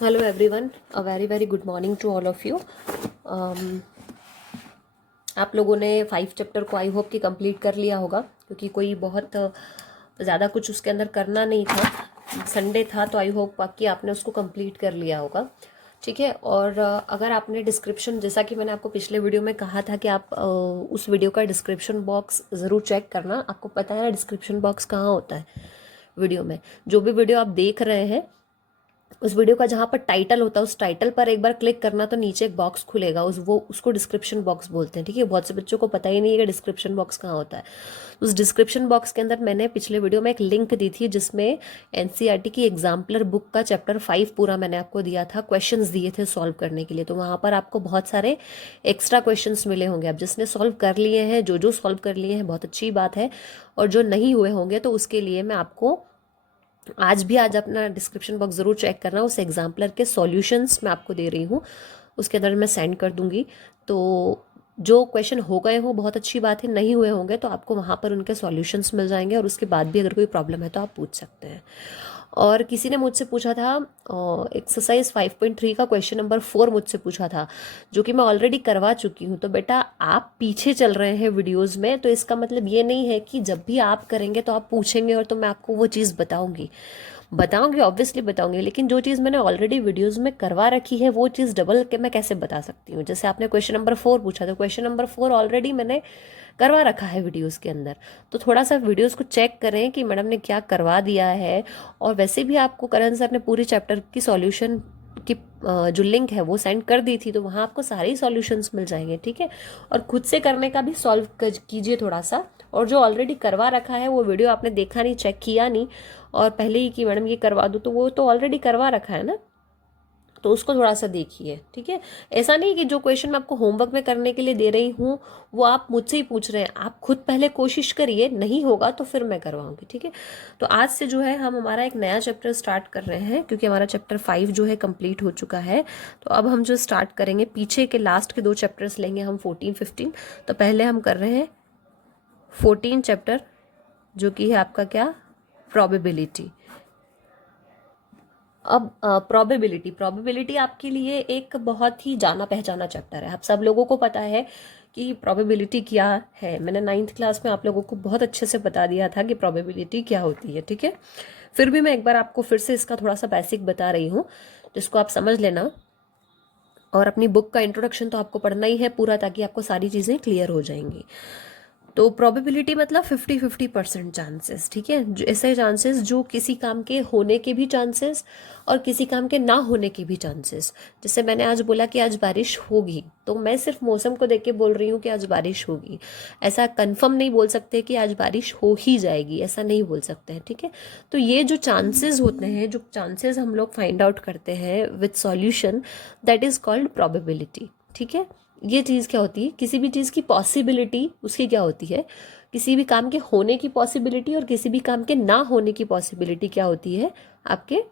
Hello everyone, a very very good morning to all of you. आप लोगों ने 5 chapter को आई होप कि कंप्लीट कर लिया होगा, क्योंकि कोई बहुत ज़्यादा कुछ उसके अंदर करना नहीं था। संडे था तो आई होप कि आपने उसको कंप्लीट कर लिया होगा। ठीक है। और अगर आपने डिस्क्रिप्शन, जैसा कि मैंने आपको पिछले वीडियो में कहा था कि आप उस वीडियो का डिस्क्रिप्शन बॉक्स ज़रूर चेक करना। आपको पता है ना डिस्क्रिप्शन बॉक्स कहाँ होता है वीडियो में। जो भी वीडियो आप देख रहे हैं उस वीडियो का जहाँ पर टाइटल होता है उस टाइटल पर एक बार क्लिक करना तो नीचे एक बॉक्स खुलेगा, उसको डिस्क्रिप्शन बॉक्स बोलते हैं। ठीक है। बहुत से बच्चों को पता ही नहीं है कि डिस्क्रिप्शन बॉक्स कहाँ होता है। उस डिस्क्रिप्शन बॉक्स के अंदर मैंने पिछले वीडियो में एक लिंक दी थी जिसमें एनसीईआरटी की एग्जाम्पलर बुक का चैप्टर 5 पूरा मैंने आपको दिया था, क्वेश्चंस दिए थे सॉल्व करने के लिए। तो वहाँ पर आपको बहुत सारे एक्स्ट्रा क्वेश्चंस मिले होंगे। अब जिसने सॉल्व कर लिए हैं, जो सॉल्व कर लिए हैं, बहुत अच्छी बात है। और जो नहीं हुए होंगे तो उसके लिए मैं आपको आज अपना डिस्क्रिप्शन बॉक्स ज़रूर चेक करना। उस एग्जाम्पलर के सॉल्यूशंस मैं आपको दे रही हूँ, उसके अंदर मैं सेंड कर दूंगी। तो जो क्वेश्चन हो गए हों बहुत अच्छी बात है, नहीं हुए होंगे तो आपको वहाँ पर उनके सॉल्यूशंस मिल जाएंगे, और उसके बाद भी अगर कोई प्रॉब्लम है तो आप पूछ सकते हैं। और किसी ने मुझसे पूछा था एक्सरसाइज 5.3 का क्वेश्चन नंबर 4 मुझसे पूछा था, जो कि मैं ऑलरेडी करवा चुकी हूँ। तो बेटा आप पीछे चल रहे हैं वीडियोस में, तो इसका मतलब ये नहीं है कि जब भी आप करेंगे तो आप पूछेंगे और तो मैं आपको वो चीज़ बताऊंगी ऑब्वियसली बताऊंगी। लेकिन जो चीज़ मैंने ऑलरेडी वीडियोस में करवा रखी है वो चीज़ डबल के मैं कैसे बता सकती हूँ। जैसे आपने क्वेश्चन नंबर 4 पूछा, तो क्वेश्चन नंबर 4 ऑलरेडी मैंने करवा रखा है वीडियोस के अंदर। तो थोड़ा सा वीडियोस को चेक करें कि मैडम ने क्या करवा दिया है। और वैसे भी आपको करण सर ने पूरी चैप्टर की सॉल्यूशन की जो लिंक है वो सेंड कर दी थी, तो वहाँ आपको सारे ही सॉल्यूशंस मिल जाएंगे। ठीक है। और खुद से करने का भी सॉल्व कीजिए थोड़ा सा। और जो ऑलरेडी करवा रखा है वो वीडियो आपने देखा नहीं, चेक किया नहीं, और पहले ही कि मैडम ये करवा दो, तो वो तो ऑलरेडी करवा रखा है ना, तो उसको थोड़ा सा देखिए। ठीक है। ऐसा नहीं कि जो क्वेश्चन मैं आपको होमवर्क में करने के लिए दे रही हूँ वो आप मुझसे ही पूछ रहे हैं। आप खुद पहले कोशिश करिए, नहीं होगा तो फिर मैं करवाऊंगी। ठीक है। तो आज से जो है हम हमारा एक नया चैप्टर स्टार्ट कर रहे हैं, क्योंकि हमारा चैप्टर 5 जो है कंप्लीट हो चुका है। तो अब हम जो स्टार्ट करेंगे, पीछे के लास्ट के 2 चैप्टर्स लेंगे हम 14-15। तो पहले हम कर रहे हैं 14 चैप्टर, जो कि है आपका क्या, प्रोबेबिलिटी। अब प्रोबेबिलिटी प्रोबेबिलिटी आपके लिए एक बहुत ही जाना पहचाना चैप्टर है। आप सब लोगों को पता है कि प्रोबेबिलिटी क्या है। मैंने 9th क्लास में आप लोगों को बहुत अच्छे से बता दिया था कि प्रोबेबिलिटी क्या होती है। ठीक है। फिर भी मैं एक बार आपको फिर से इसका थोड़ा सा बेसिक बता रही हूँ, जिसको आप समझ लेना। और अपनी बुक का इंट्रोडक्शन तो आपको पढ़ना ही है पूरा, ताकि आपको सारी चीज़ें क्लियर हो जाएंगी। तो प्रोबेबिलिटी मतलब 50-50% चांसेस। ठीक है। जो ऐसे चांसेस जो किसी काम के होने के भी चांसेस और किसी काम के ना होने के भी चांसेस। जैसे मैंने आज बोला कि आज बारिश होगी, तो मैं सिर्फ मौसम को देख के बोल रही हूँ कि आज बारिश होगी। ऐसा कंफर्म नहीं बोल सकते कि आज बारिश हो ही जाएगी, ऐसा नहीं बोल सकते हैं। ठीक है। तो ये जो चांसेस होते हैं, जो चांसेस हम लोग फाइंड आउट करते हैं with solution, that is called probability. ठीक है। ये चीज़ क्या होती है, किसी भी चीज़ की पॉसिबिलिटी उसकी क्या होती है, किसी भी काम के होने की पॉसिबिलिटी और किसी भी काम के ना होने की पॉसिबिलिटी क्या होती है, आपके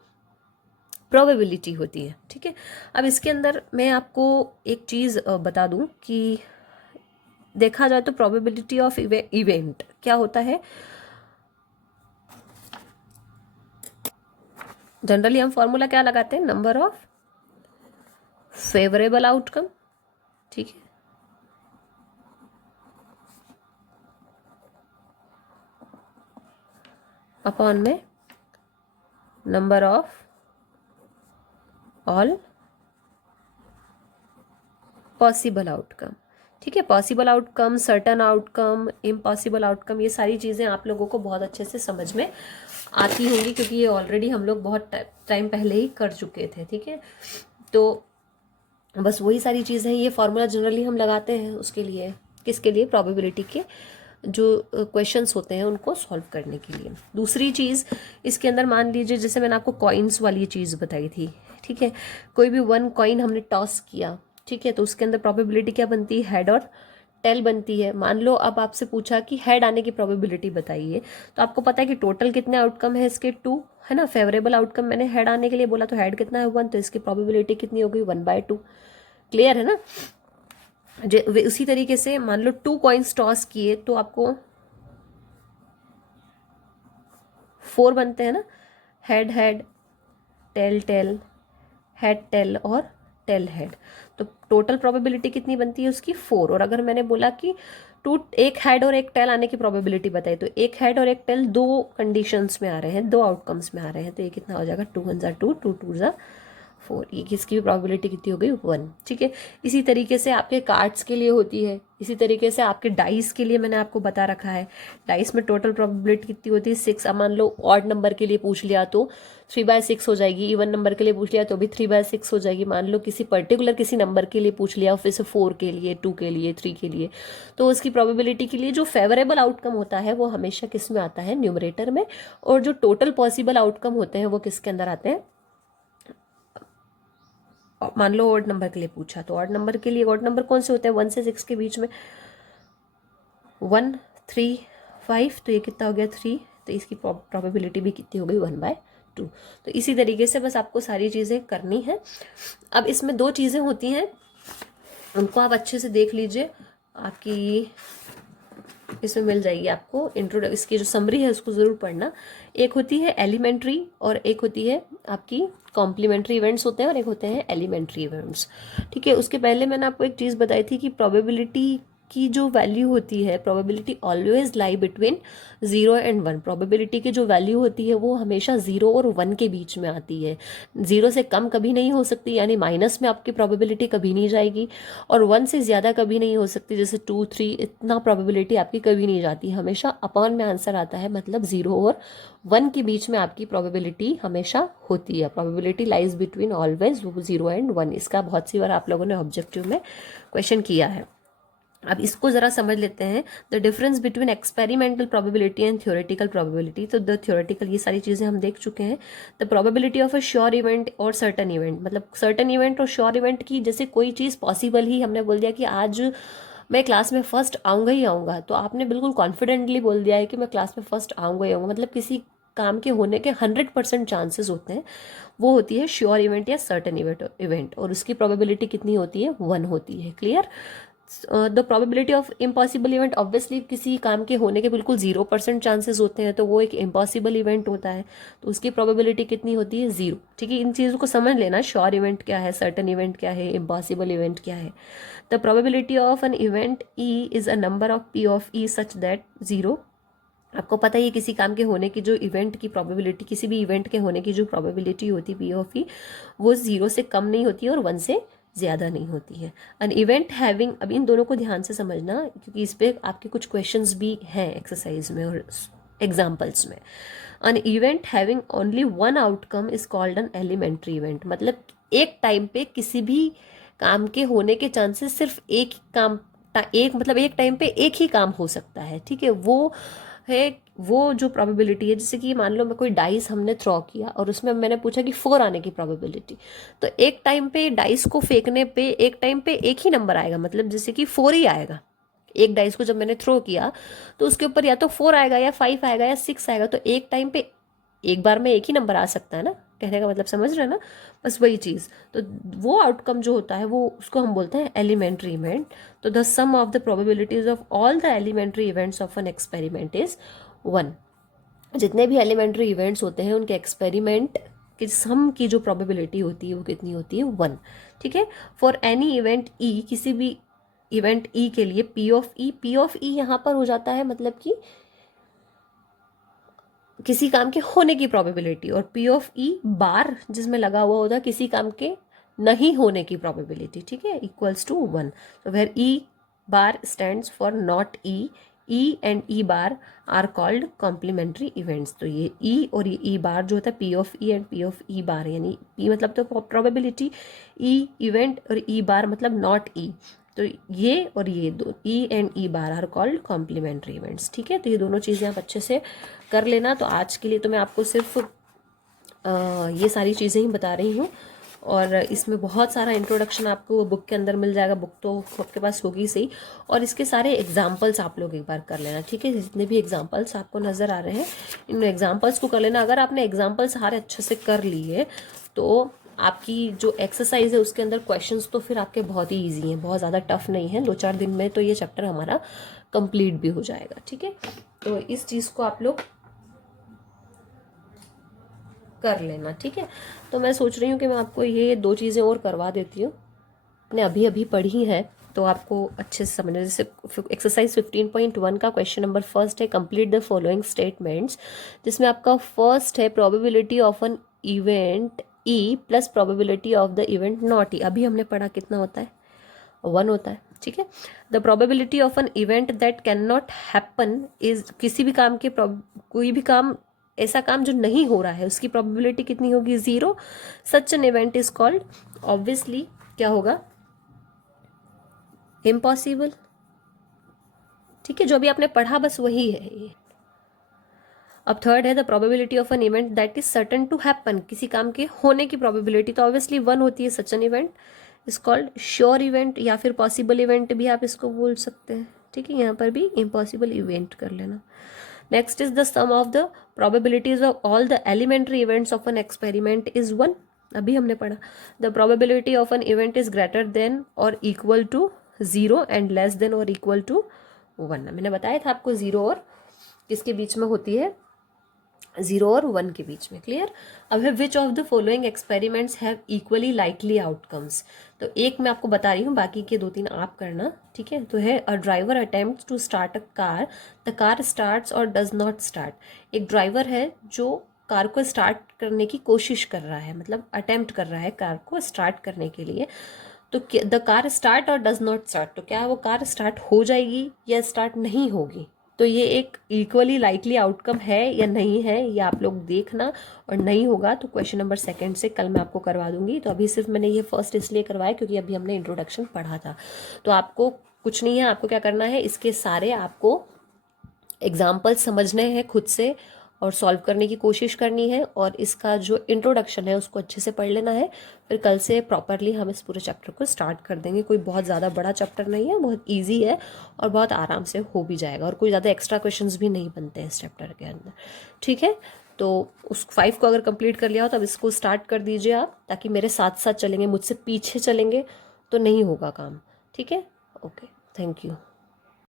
प्रोबेबिलिटी होती है। ठीक है। अब इसके अंदर मैं आपको एक चीज़ बता दूं कि देखा जाए तो प्रोबेबिलिटी ऑफ इवेंट क्या होता है। जनरली हम फॉर्मूला क्या लगाते हैं, नंबर ऑफ फेवरेबल आउटकम। ठीक है। अपॉन में number of all possible outcome. ठीक है। Possible outcome, certain outcome, impossible outcome, ये सारी चीज़ें आप लोगों को बहुत अच्छे से समझ में आती होंगी, क्योंकि ये ऑलरेडी हम लोग बहुत टाइम पहले ही कर चुके थे। ठीक है। तो बस वही सारी चीज़ें हैं। ये फॉर्मूला जनरली हम लगाते हैं उसके लिए, किसके लिए, प्रोबेबिलिटी के जो क्वेश्चंस होते हैं उनको सॉल्व करने के लिए। दूसरी चीज़ इसके अंदर, मान लीजिए जैसे मैंने आपको कॉइन्स वाली चीज़ बताई थी। ठीक है। कोई भी 1 कॉइन हमने टॉस किया, ठीक है, तो उसके अंदर प्रोबेबिलिटी क्या बनती है, हेड और टेल बनती है। मान लो अब आपसे पूछा कि हेड आने की प्रोबेबिलिटी बताइए, तो आपको पता है कि टोटल कितने आउटकम है इसके, 2 है ना। फेवरेबल आउटकम मैंने हेड आने के लिए बोला, तो हेड कितना है, 1, तो इसकी प्रोबेबिलिटी कितनी हो गई, 1/2। क्लियर है ना। उसी तरीके से मान लो 2 कॉइन्स टॉस किए तो आपको 4 बनते हैं ना, head head, tail tail, head tail और टेल हेड। तो टोटल प्रोबेबिलिटी कितनी बनती है उसकी 4। और अगर मैंने बोला कि एक हेड और एक टेल आने की प्रोबेबिलिटी बताई, तो एक हेड और एक टेल दो कंडीशंस में आ रहे हैं, दो आउटकम्स में आ रहे हैं, तो ये कितना हो जाएगा 2 1 2 2 2 4। ये किसकी भी प्रोबेबिलिटी कितनी हो गई 1। ठीक है, इसी तरीके से आपके कार्ड्स के लिए होती है, इसी तरीके से आपके डाइस के लिए मैंने आपको बता रखा है। डाइस में टोटल प्रोबेबिलिटी कितनी होती है 6। अब मान लो ऑड नंबर के लिए पूछ लिया तो 3/6 हो जाएगी, इवन नंबर के लिए पूछ लिया तो भी 3/6 हो जाएगी। मान लो किसी पर्टिकुलर किसी नंबर के लिए पूछ लिया, फिर से 4 के लिए, 2 के लिए, 3 के लिए, तो उसकी प्रोबेबिलिटी के लिए जो फेवरेबल आउटकम होता है वो हमेशा किस में आता है, न्यूमरेटर में। और जो टोटल पॉसिबल आउटकम होते हैं वो किसके अंदर आते हैं, मान लो ऑड नंबर के लिए पूछा तो ऑड नंबर के लिए, ऑड नंबर कौन से होते हैं 1 से 6 के बीच में, 1 3 5, तो ये कितना हो गया 3, तो इसकी प्रोबेबिलिटी भी कितनी हो गई 1/2। तो इसी तरीके से बस आपको सारी चीज़ें करनी है। अब इसमें दो चीज़ें होती हैं, उनको आप अच्छे से देख लीजिए, आपकी इसमें मिल जाएगी आपको इसकी जो समरी है उसको ज़रूर पढ़ना। एक होती है एलिमेंट्री और एक होती है आपकी कॉम्प्लीमेंट्री इवेंट्स होते हैं, और एक होते हैं एलिमेंट्री इवेंट्स। ठीक है, उसके पहले मैंने आपको एक चीज़ बताई थी कि प्रोबेबिलिटी की जो वैल्यू होती है, probability always lie between 0 and 1। Probability की जो वैल्यू होती है वो हमेशा 0 और 1 के बीच में आती है। 0 से कम कभी नहीं हो सकती, यानी माइनस में आपकी प्रोबेबिलिटी कभी नहीं जाएगी, और 1 से ज़्यादा कभी नहीं हो सकती, जैसे 2 3 इतना प्रोबेबिलिटी आपकी कभी नहीं जाती, हमेशा अपॉन में आंसर आता है, मतलब 0 और 1 के बीच में आपकी प्रोबेबिलिटी हमेशा होती है। Probability lies between always 0 and 1। इसका बहुत सी बार आप लोगों ने ऑब्जेक्टिव में क्वेश्चन किया है। अब इसको ज़रा समझ लेते हैं, the difference between experimental probability and theoretical probability. तो द थ्योरेटिकल, ये सारी चीज़ें हम देख चुके हैं। The probability of a sure event और सर्टन इवेंट, मतलब सर्टन इवेंट और श्योर इवेंट की, जैसे कोई चीज़ पॉसिबल ही, हमने बोल दिया कि आज मैं क्लास में फर्स्ट आऊँगा ही आऊँगा, तो आपने बिल्कुल कॉन्फिडेंटली बोल दिया है कि मैं क्लास में फर्स्ट आऊँगा ही आऊँगा, मतलब किसी काम के होने के 100% चांसेस होते हैं, वो होती है श्योर इवेंट या सर्टन इवेंट, और उसकी प्रोबेबिलिटी कितनी होती है 1 होती है। Clear. The probability of impossible event, obviously किसी काम के होने के बिल्कुल 0% चांसेस होते हैं, तो वो एक इम्पॉसिबल इवेंट होता है, तो उसकी प्रोबेबिलिटी कितनी होती है 0। ठीक है, इन चीज़ों को समझ लेना, श्योर इवेंट क्या है, सर्टन इवेंट क्या है, इम्पॉसिबल इवेंट क्या है। The probability of an event E is a number of P of E such that 0। आपको पता ही है किसी काम के होने की जो इवेंट की प्रोबेबिलिटी, किसी भी इवेंट के होने की जो प्रोबेबिलिटी होती है पी ऑफ ई, वो 0 से कम नहीं होती है और 1 से ज़्यादा नहीं होती है। एन इवेंट हैविंग, अब इन दोनों को ध्यान से समझना क्योंकि इस पर आपके कुछ क्वेश्चंस भी हैं एक्सरसाइज में और एग्जाम्पल्स में। An event having only one outcome is called an elementary event, मतलब एक टाइम पे किसी भी काम के होने के चांसेस सिर्फ एक काम, मतलब एक टाइम पे एक ही काम हो सकता है। ठीक है, वो है वो जो प्रोबेबिलिटी है, जैसे कि मान लो मैं कोई डाइस हमने थ्रो किया और उसमें मैंने पूछा कि 4 आने की प्रोबेबिलिटी, तो एक टाइम पे डाइस को फेंकने पे एक टाइम पे एक ही नंबर आएगा, मतलब जैसे कि 4 ही आएगा। एक डाइस को जब मैंने थ्रो किया तो उसके ऊपर या तो 4 आएगा या 5 आएगा या 6 आएगा, तो एक टाइम पे एक बार में एक ही नंबर आ सकता है ना, कहने का मतलब समझ रहे हैं ना, बस वही चीज़। तो वो आउटकम जो होता है वो उसको हम बोलते हैं एलिमेंट्री इवेंट। तो the sum of the probabilities of all the elementary events of an experiment is 1। जितने भी एलिमेंट्री इवेंट्स होते हैं उनके एक्सपेरिमेंट की सम की जो प्रोबेबिलिटी होती है वो कितनी होती है 1। ठीक है, फॉर एनी इवेंट ई, किसी भी इवेंट ई के लिए पी ऑफ ई यहाँ पर हो जाता है मतलब कि किसी काम के होने की प्रोबेबिलिटी, और पी ऑफ ई बार जिसमें लगा हुआ होता है किसी काम के नहीं होने की प्रोबेबिलिटी। ठीक है, इक्वल्स टू 1। तो where E bar stands for not E, E and E bar are called complementary events. तो ये ई और ये ई बार जो होता है P of E and P of E बार, यानी पी मतलब तो प्रोबेबिलिटी, ई इवेंट और ई बार मतलब नॉट ई, तो ये और ये दो E and E bar are called complementary events. ठीक है, तो ये दोनों चीज़ें आप अच्छे से कर लेना। तो आज के लिए तो मैं आपको सिर्फ ये सारी चीज़ें ही बता रही हूँ, और इसमें बहुत सारा इंट्रोडक्शन आपको बुक के अंदर मिल जाएगा, बुक तो आपके पास होगी सही, और इसके सारे एग्जाम्पल्स आप लोग एक बार कर लेना। ठीक है, जितने भी एग्जाम्पल्स आपको नज़र आ रहे हैं इन एग्जाम्पल्स को कर लेना। अगर आपने एग्जाम्पल्स सारे अच्छे से कर लिए तो आपकी जो एक्सरसाइज है उसके अंदर क्वेश्चंस तो फिर आपके बहुत ही इजी हैं, बहुत ज़्यादा टफ नहीं है। 2-4 दिन में तो ये चैप्टर हमारा कंप्लीट भी हो जाएगा। ठीक है, तो इस चीज़ को आप लोग कर लेना, ठीक है। तो मैं सोच रही हूँ कि मैं आपको ये 2 चीज़ें और करवा देती हूँ, आपने अभी अभी पढ़ी है तो आपको अच्छे से समझना। जैसे एक्सरसाइज 15.1 का क्वेश्चन नंबर फर्स्ट है, कंप्लीट द फॉलोइंग स्टेटमेंट्स, जिसमें आपका फर्स्ट है probability of an event E plus probability of the event not E. अभी हमने पढ़ा कितना होता है, 1 होता है, ठीक है। The probability of an event that can not happen is, किसी भी काम के कोई भी काम, ऐसा काम जो नहीं हो रहा है उसकी प्रोबेबिलिटी कितनी होगी, 0। Such an event is called, obviously क्या होगा, इम्पॉसिबल, ठीक है। जो भी आपने पढ़ा बस वही है ये। अब थर्ड है the probability of an event that is certain to happen, किसी काम के होने की प्रोबेबिलिटी तो ऑब्वियसली 1 होती है। Such an event is called sure event या फिर पॉसिबल इवेंट भी आप इसको बोल सकते हैं, ठीक है। यहाँ पर भी इम्पॉसिबल इवेंट कर लेना। Next is the sum of the probabilities of all the elementary events of an experiment is 1, अभी हमने पढ़ा। The probability of an event is greater than और equal to 0 and less than और equal to 1। मैंने बताया था आपको 0 और किसके बीच में होती है, 0 और 1 के बीच में, क्लियर। अब है which of the following experiments have equally likely outcomes, तो एक मैं आपको बता रही हूँ, बाकी के 2-3 आप करना, ठीक है। तो है a driver attempt to start a car, the car starts और डज नॉट स्टार्ट। एक ड्राइवर है जो कार को स्टार्ट करने की कोशिश कर रहा है, मतलब अटेम्प्ट कर रहा है कार को स्टार्ट करने के लिए, तो द कार स्टार्ट और डज नॉट स्टार्ट, तो क्या वो कार स्टार्ट हो जाएगी या स्टार्ट नहीं होगी। तो ये एक इक्वली लाइकली आउटकम है या नहीं है, ये आप लोग देखना, और नहीं होगा तो क्वेश्चन नंबर 2 से कल मैं आपको करवा दूंगी। तो अभी सिर्फ मैंने ये फर्स्ट इसलिए करवाया क्योंकि अभी हमने इंट्रोडक्शन पढ़ा था। तो आपको कुछ नहीं है, आपको क्या करना है, इसके सारे आपको एग्जाम्पल समझने हैं खुद से और सॉल्व करने की कोशिश करनी है, और इसका जो इंट्रोडक्शन है उसको अच्छे से पढ़ लेना है। फिर कल से प्रॉपरली हम इस पूरे चैप्टर को स्टार्ट कर देंगे। कोई बहुत ज़्यादा बड़ा चैप्टर नहीं है, बहुत इजी है और बहुत आराम से हो भी जाएगा, और कोई ज़्यादा एक्स्ट्रा क्वेश्चंस भी नहीं बनते हैं इस चैप्टर के अंदर, ठीक है। तो उस 5 को अगर कंप्लीट कर लिया हो तो अब इसको स्टार्ट कर दीजिए आप, ताकि मेरे साथ साथ चलेंगे, मुझसे पीछे चलेंगे तो नहीं होगा काम, ठीक है। Okay, thank you.